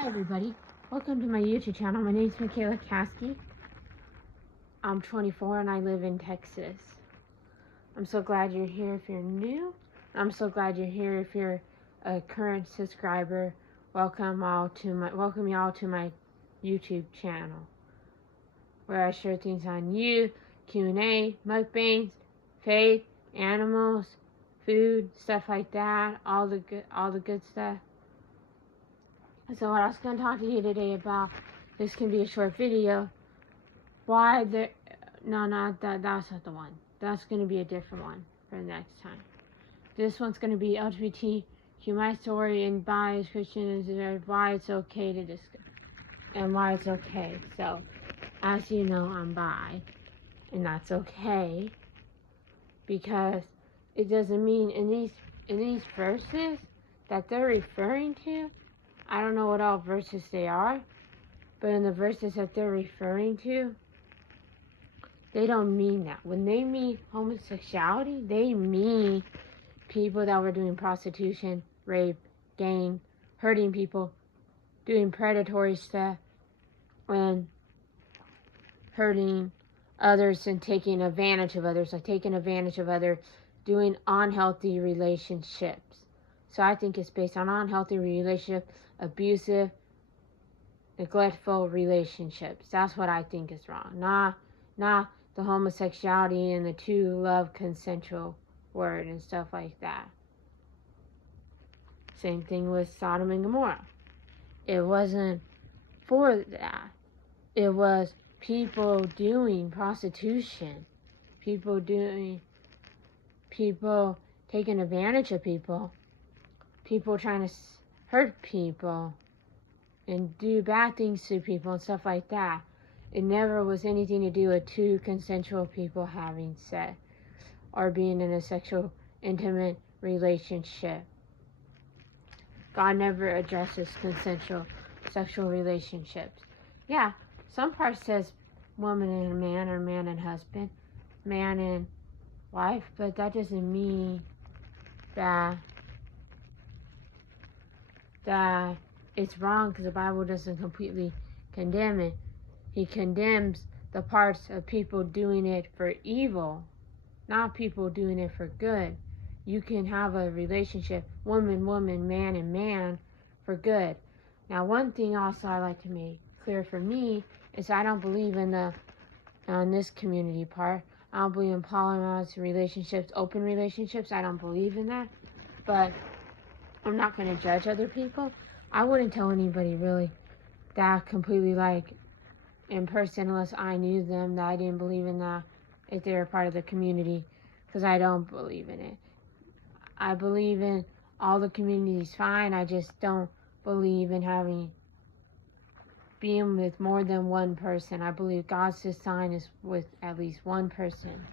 Hi everybody, welcome to my YouTube channel. My name is Michaela Kasky. I'm 24 and I live in Texas. I'm so glad you're here if you're new. I'm so glad you're here if you're a current subscriber. Welcome you all to my YouTube channel, where I share things on you, Q&A, mukbangs, faith, animals, food, stuff like that, all the good stuff. So what I was going to talk to you today about, this can be a short video, that's not the one. That's going to be a different one for the next time. This one's going to be LGBTQ, my story, and bi as Christians, why it's okay to discuss, and why it's okay. So, as you know, I'm bi, and that's okay, because it doesn't mean in these verses that they're referring to, I don't know what all verses they are, but in the verses that they're referring to, they don't mean that. When they mean homosexuality, they mean people that were doing prostitution, rape, gang, hurting people, doing predatory stuff, and hurting others and taking advantage of others, doing unhealthy relationships. So I think it's based on unhealthy relationship, abusive, neglectful relationships. That's what I think is wrong. Not the homosexuality and the two love consensual word and stuff like that. Same thing with Sodom and Gomorrah. It wasn't for that. It was people doing prostitution, people taking advantage of people trying to hurt people and do bad things to people and stuff like that. It never was anything to do with two consensual people having sex or being in a sexual, intimate relationship. God never addresses consensual sexual relationships. Yeah, some part says woman and man, or man and husband, man and wife, but that doesn't mean that it's wrong, because the Bible doesn't completely condemn it. He condemns the parts of people doing it for evil, not people doing it for good. You can have a relationship, woman, man, and man, for good. Now, one thing also I like to make clear for me is I don't believe in this community part. I don't believe in polyamorous relationships, open relationships. I don't believe in that. But I'm not going to judge other people. I wouldn't tell anybody really that completely, like, in person, unless I knew them, that I didn't believe in that if they were part of the community, because I don't believe in it. I believe in all the communities fine. I just don't believe in being with more than one person. I believe God's design is with at least one person.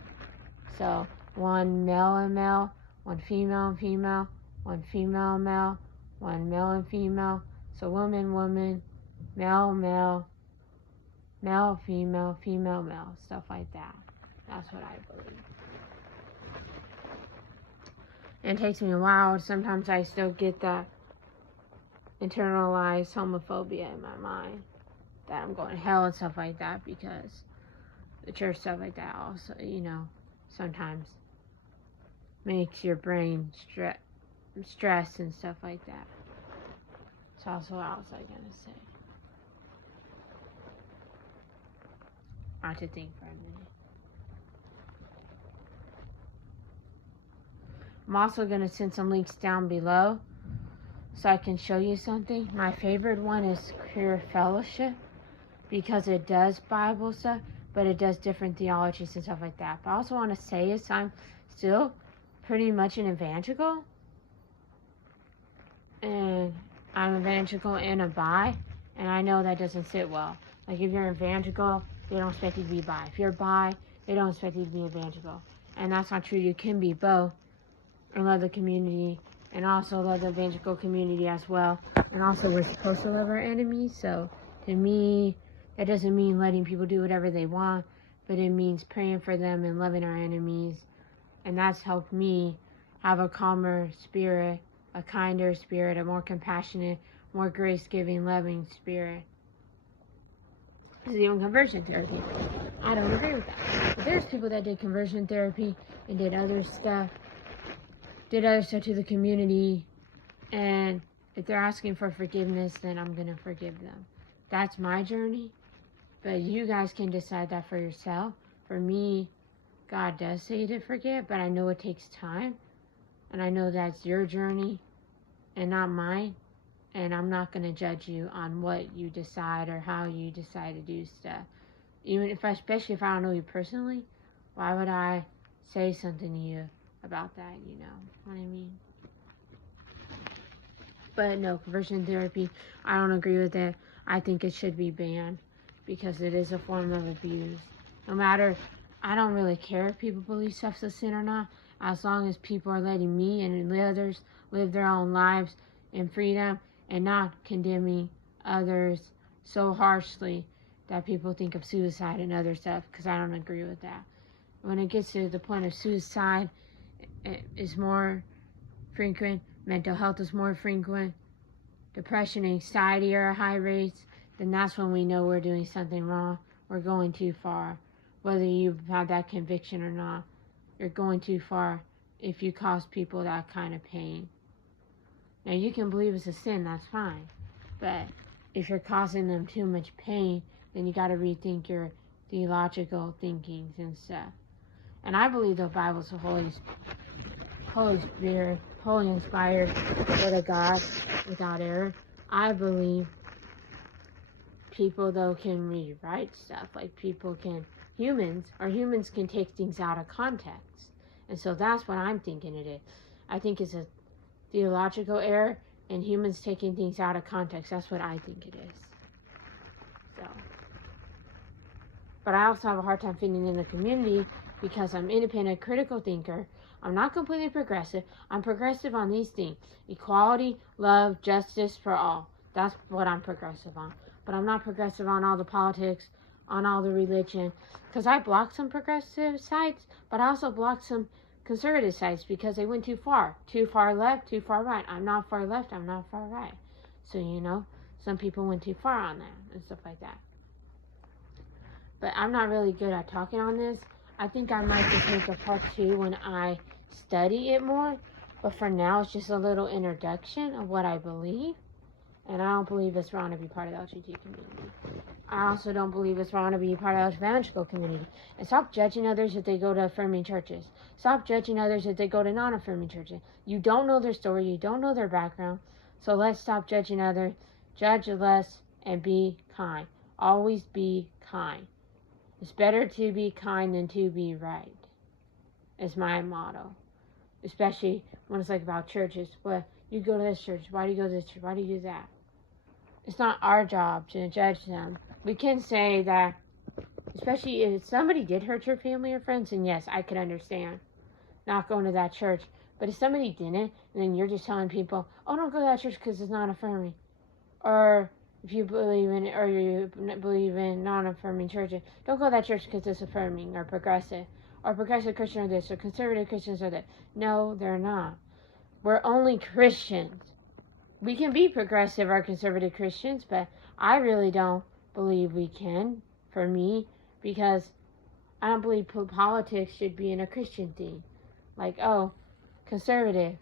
So one male and male, one female and female, one female and male, one male and female. So woman, male, male, male, female, female, male, stuff like that. That's what I believe. And it takes me a while. Sometimes I still get that internalized homophobia in my mind, that I'm going to hell and stuff like that, because the church stuff like that also, sometimes makes your brain stress and stuff like that. So also, what else was I going to say? I have to think for a minute. I'm also going to send some links down below so I can show you something. My favorite one is Queer Fellowship, because it does Bible stuff, but it does different theologies and stuff like that. But I also want to say is I'm still pretty much an evangelical, and I'm evangelical and a bi, and I know that doesn't sit well. Like, if you're evangelical, they don't expect you to be bi. If you're bi, they don't expect you to be evangelical. And that's not true. You can be both and love the community, and also love the evangelical community as well. And also, we're supposed to love our enemies. So to me, that doesn't mean letting people do whatever they want, but it means praying for them and loving our enemies. And that's helped me have a calmer spirit, a kinder spirit, a more compassionate, more grace-giving, loving spirit. This is even conversion therapy. I don't agree with that. But there's people that did conversion therapy and did other stuff to the community, and if they're asking for forgiveness, then I'm going to forgive them. That's my journey, but you guys can decide that for yourself. For me, God does say to forgive, but I know it takes time, and I know that's your journey and not mine, and I'm not going to judge you on what you decide or how you decide to do stuff. Especially if I don't know you personally, why would I say something to you about that, you know what I mean? But no, conversion therapy, I don't agree with it. I think it should be banned because it is a form of abuse. No matter, I don't really care if people believe stuff's a sin or not, as long as people are letting me and the others live their own lives in freedom and not condemning others so harshly that people think of suicide and other stuff, because I don't agree with that. When it gets to the point of suicide, it is more frequent, mental health is more frequent, depression and anxiety are at high rates, then that's when we know we're doing something wrong. We're going too far. Whether you've had that conviction or not, you're going too far if you cause people that kind of pain. Now, you can believe it's a sin, that's fine. But if you're causing them too much pain, then you got to rethink your theological thinkings and stuff. And I believe the Bible's a Holy Spirit, Holy inspired Word of God without error. I believe people, though, can rewrite stuff. Like humans can take things out of context. And so that's what I'm thinking it is. I think it's a theological error and humans taking things out of context. That's what I think it is. So. But I also have a hard time fitting in the community because I'm independent, critical thinker. I'm not completely progressive. I'm progressive on these things: equality, love, justice for all. That's what I'm progressive on. But I'm not progressive on all the politics, on all the religion. Because I block some progressive sites, but I also block some conservative sites because they went too far. Too far left, too far right. I'm not far left, I'm not far right. So, some people went too far on that and stuff like that. But I'm not really good at talking on this. I think I might just make a part 2 when I study it more. But for now, it's just a little introduction of what I believe. And I don't believe it's wrong to be part of the LGBT community. I also don't believe it's wrong to be part of the evangelical community. And stop judging others if they go to affirming churches. Stop judging others if they go to non-affirming churches. You don't know their story. You don't know their background. So let's stop judging others. Judge less and be kind. Always be kind. It's better to be kind than to be right. Is my motto. Especially when it's like about churches. Well, you go to this church. Why do you go to this church? Why do you do that? It's not our job to judge them. We can say that, especially if somebody did hurt your family or friends, and yes, I could understand not going to that church. But if somebody didn't, and then you're just telling people, oh, don't go to that church because it's not affirming. Or if you believe in, or you believe in non-affirming churches, don't go to that church because it's affirming or progressive Christian or this, or conservative Christians or that. No, they're not. We're only Christians. We can be progressive or conservative Christians, but I really don't believe we can, for me, because I don't believe politics should be in a Christian thing. Like, oh, conservative,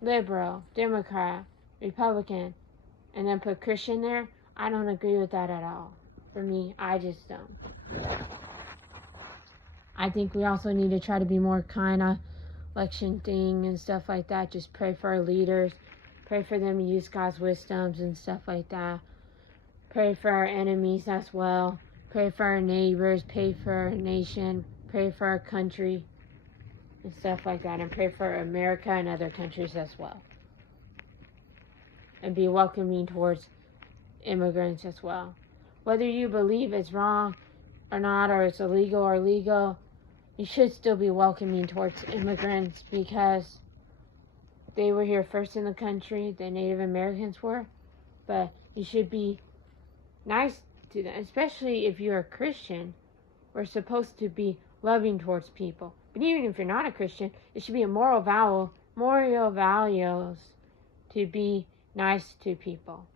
liberal, Democrat, Republican, and then put Christian there. I don't agree with that at all. For me, I just don't. I think we also need to try to be more kind of election thing and stuff like that. Just pray for our leaders. Pray for them to use God's wisdoms and stuff like that. Pray for our enemies as well. Pray for our neighbors. Pray for our nation. Pray for our country and stuff like that. And pray for America and other countries as well. And be welcoming towards immigrants as well. Whether you believe it's wrong or not, or it's illegal or legal, you should still be welcoming towards immigrants because they were here first in the country, the Native Americans were. But you should be nice to them, especially if you're a Christian. We're supposed to be loving towards people. But even if you're not a Christian, it should be a moral values to be nice to people,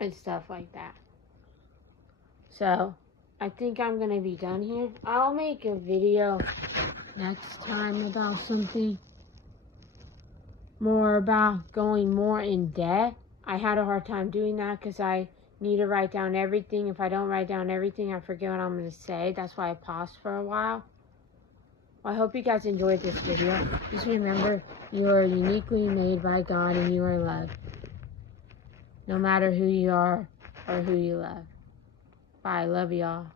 and stuff like that. So, I think I'm going to be done here. I'll make a video next time about something more about going more in depth. I had a hard time doing that because I need to write down everything. If I don't write down everything, I forget what I'm going to say. That's why I paused for a while. Well, I hope you guys enjoyed this video. Just remember, you are uniquely made by God and you are loved. No matter who you are or who you love. Bye. Love y'all.